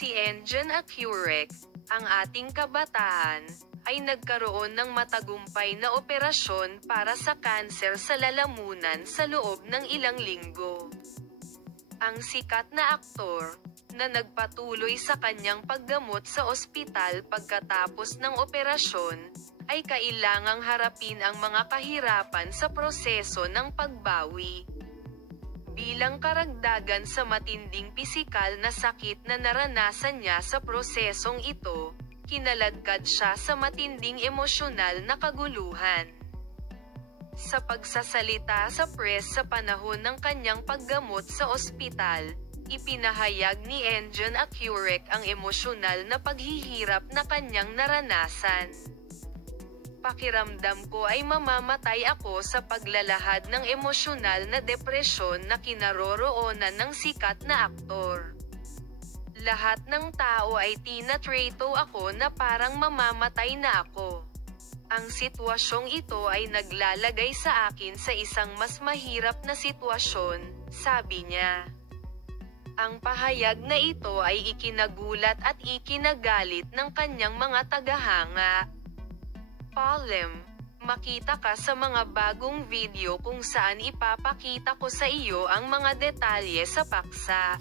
Si Engin Acurec, ang ating kabataan, ay nagkaroon ng matagumpay na operasyon para sa kanser sa lalamunan sa loob ng ilang linggo. Ang sikat na aktor, na nagpatuloy sa kanyang paggamot sa ospital pagkatapos ng operasyon, ay kailangang harapin ang mga kahirapan sa proseso ng pagbawi. Bilang karagdagan sa matinding pisikal na sakit na naranasan niya sa prosesong ito, kinaladkad siya sa matinding emosyonal na kaguluhan. Sa pagsasalita sa press sa panahon ng kanyang paggamot sa ospital, ipinahayag ni Engin Acurec ang emosyonal na paghihirap na kanyang naranasan. Pakiramdam ko ay mamamatay ako sa paglalahad ng emosyonal na depresyon na kinaroroonan ng sikat na aktor. Lahat ng tao ay tinatrato ako na parang mamamatay na ako. Ang sitwasyong ito ay naglalagay sa akin sa isang mas mahirap na sitwasyon, sabi niya. Ang pahayag na ito ay ikinagulat at ikinagalit ng kanyang mga tagahanga. Palem, makita ka sa mga bagong video kung saan ipapakita ko sa iyo ang mga detalye sa paksa.